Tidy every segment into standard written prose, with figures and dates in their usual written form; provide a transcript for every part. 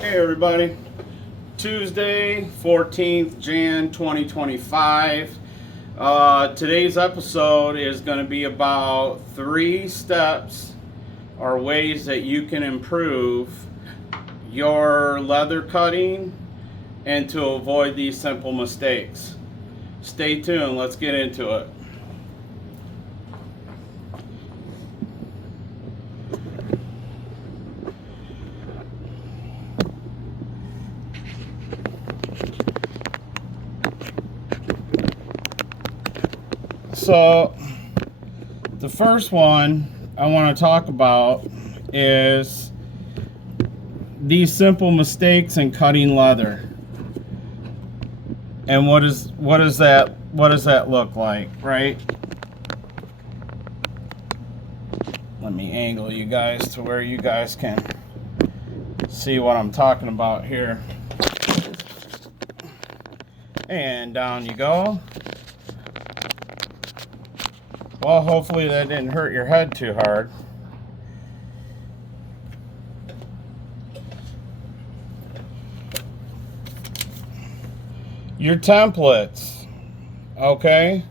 Hey everybody, Tuesday 14th Jan 2025. Today's episode is going to be about 3 steps or ways that you can improve your leather cutting and to avoid these simple mistakes. Stay tuned, let's get into it. So, the first one I want to talk about is these simple mistakes in cutting leather. And what does that look like, right? Let me angle you guys to where you guys can see what I'm talking about here. And down you go. Well, hopefully that didn't hurt your head too hard. Your templates, okay?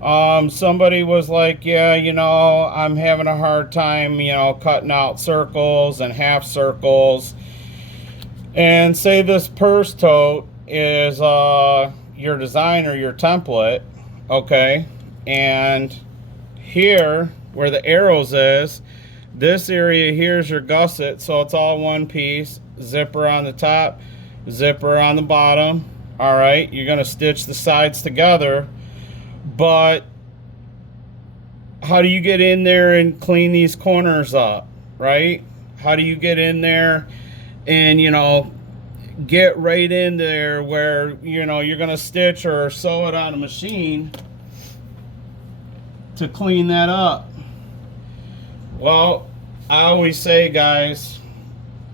Somebody was like, yeah, I'm having a hard time, cutting out circles and half circles. And say this purse tote is your design or your template, okay? And here, where the arrows is, this area here is your gusset, so it's all one piece. Zipper on the top, zipper on the bottom. All right, you're gonna stitch the sides together, but how do you get in there and clean these corners up, right? How do you get in there and, get right in there where, you're gonna stitch or sew it on a machine to clean that up? Well, I always say, guys,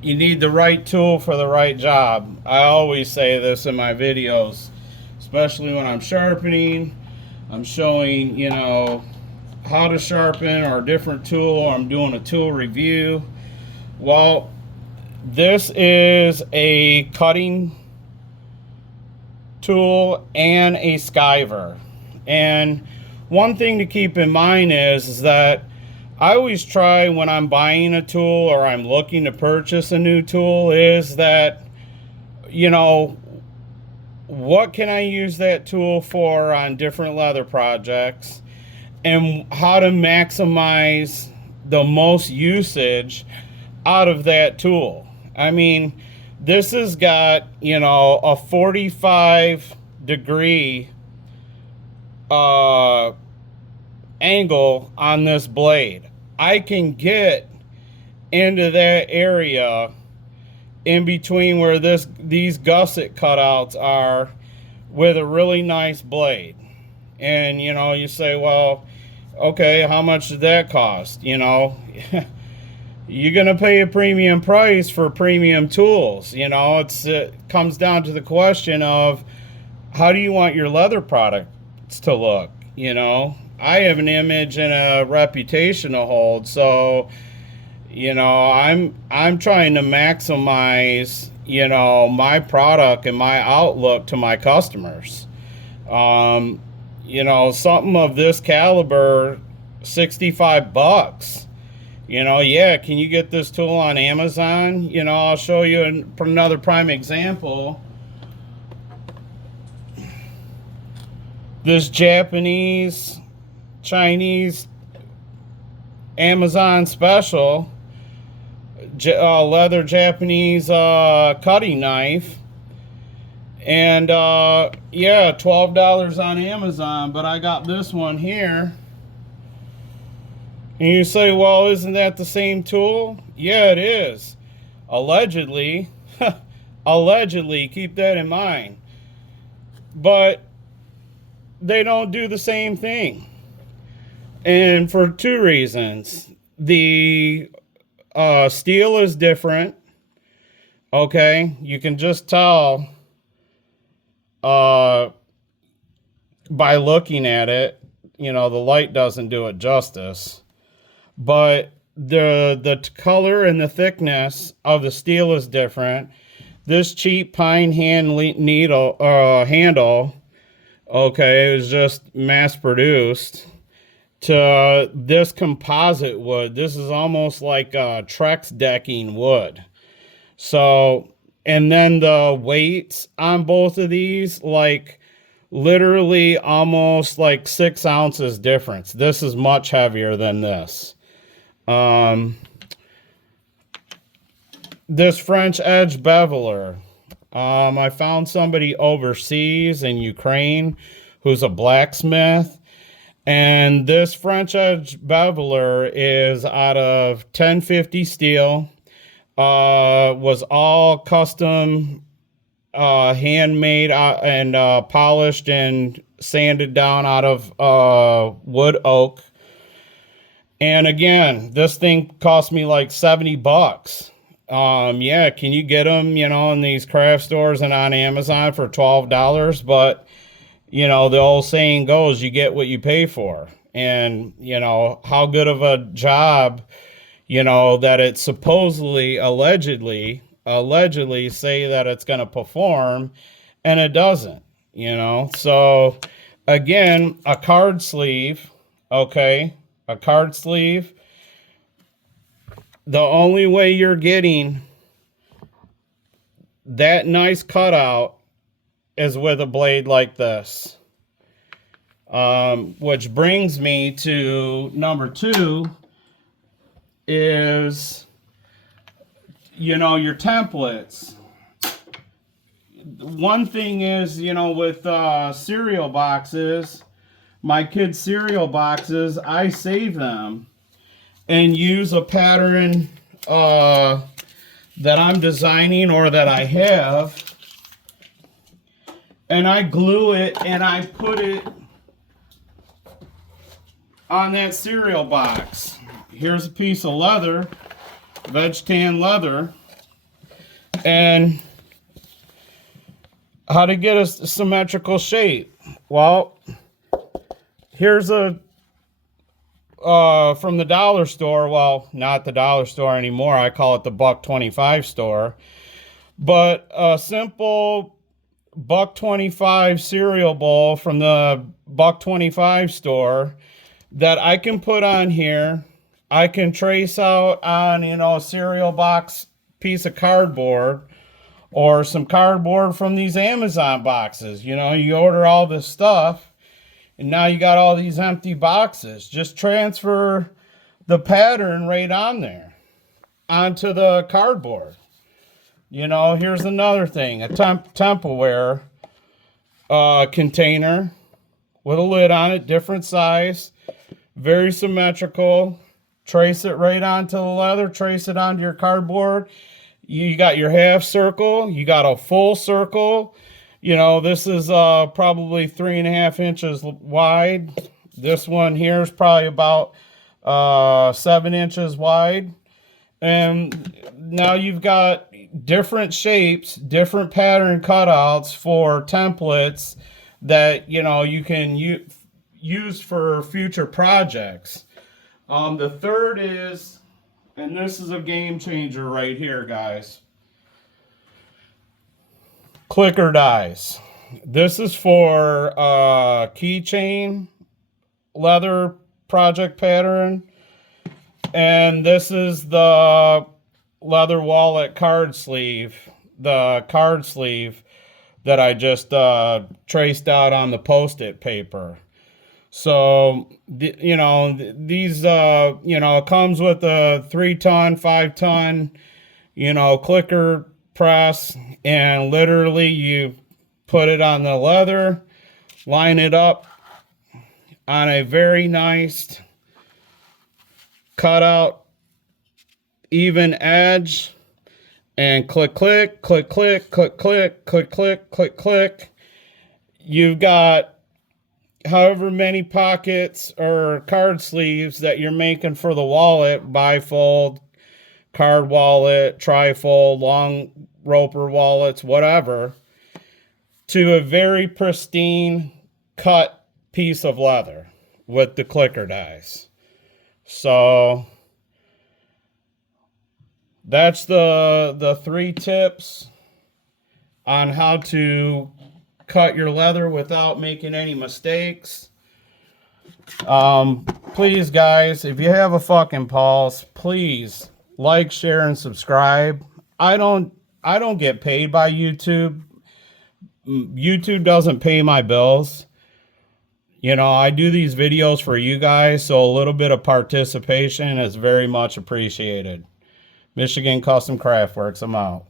you need the right tool for the right job. I always say this in my videos, especially when I'm sharpening. I'm showing, how to sharpen or a different tool, or I'm doing a tool review. Well, this is a cutting tool and a skiver. And one thing to keep in mind is that I always try when I'm buying a tool or I'm looking to purchase a new tool is that, what can I use that tool for on different leather projects, and how to maximize the most usage out of that tool. I mean, this has got, a 45 degree angle on this blade. I can get into that area in between where these gusset cutouts are with a really nice blade. And you say, well, okay, how much did that cost? You're gonna pay a premium price for premium tools. It comes down to the question of, how do you want your leather products to look? I have an image and a reputation to hold, so I'm trying to maximize my product and my outlook to my customers. Something of this caliber, $65. Yeah, can you get this tool on Amazon? I'll show you another prime example. This Japanese, Chinese, Amazon special leather Japanese cutting knife, and yeah, $12 on Amazon, but I got this one here. And you say, well, isn't that the same tool? Yeah, it is, allegedly. Allegedly, keep that in mind. But they don't do the same thing, and for 2 reasons. The steel is different. Okay, you can just tell by looking at it. The light doesn't do it justice. But the color and the thickness of the steel is different. This cheap pine handle, okay, it was just mass produced, to this composite wood. This is almost like Trex decking wood. So, and then the weights on both of these, like literally almost like 6 ounces difference. This is much heavier than this. This French edge beveler. I found somebody overseas in Ukraine who's a blacksmith. And this French edge beveler is out of 1050 steel. Was all custom, handmade, and polished and sanded down out of wood oak. And again, this thing cost me like $70. Yeah, can you get them, in these craft stores and on Amazon for $12? But, the old saying goes, you get what you pay for. And, how good of a job, that it's supposedly, allegedly say that it's going to perform, and it doesn't, So, again, a card sleeve, okay? A card sleeve. The only way you're getting that nice cutout is with a blade like this. Which brings me to number 2 is, your templates. One thing is, with cereal boxes, my kids' cereal boxes, I save them and use a pattern that I'm designing or that I have, and I glue it and I put it on that cereal box. Here's a piece of leather, veg tan leather, and how to get a symmetrical shape. Well, here's a from the dollar store. Well, not the dollar store anymore. I call it the $1.25 store. But a simple $1.25 cereal bowl from the $1.25 store that I can put on here. I can trace out on, a cereal box piece of cardboard, or some cardboard from these Amazon boxes. You order all this stuff, and now you got all these empty boxes. Just transfer the pattern right on there onto the cardboard. Here's another thing. A Tupperware container with a lid on it, different size, very symmetrical. Trace it right onto the leather, trace it onto your cardboard. You got your half circle, you got a full circle. This is probably 3.5 inches wide. This one here is probably about 7 inches wide. And now you've got different shapes, different pattern cutouts for templates that, you can use for future projects. The third is, and this is a game changer right here, guys, clicker dies. This is for keychain leather project pattern, and this is the leather wallet card sleeve, the card sleeve that I just traced out on the Post-it paper. So, these, it comes with a 3-ton, 5-ton, clicker press, and literally you put it on the leather, line it up on a very nice cutout, even edge, and click, click, click, click, click, click, click, click, click, click. You've got however many pockets or card sleeves that you're making for the wallet, bifold, card wallet, trifold, long roper wallets, whatever, to a very pristine cut piece of leather with the clicker dies. So that's the 3 tips on how to cut your leather without making any mistakes. Please, guys, if you have a fucking pulse, please like, share, and subscribe. I don't get paid by YouTube. YouTube doesn't pay my bills. You know, I do these videos for you guys, so a little bit of participation is very much appreciated. Michigan Custom Craft Works, I'm out.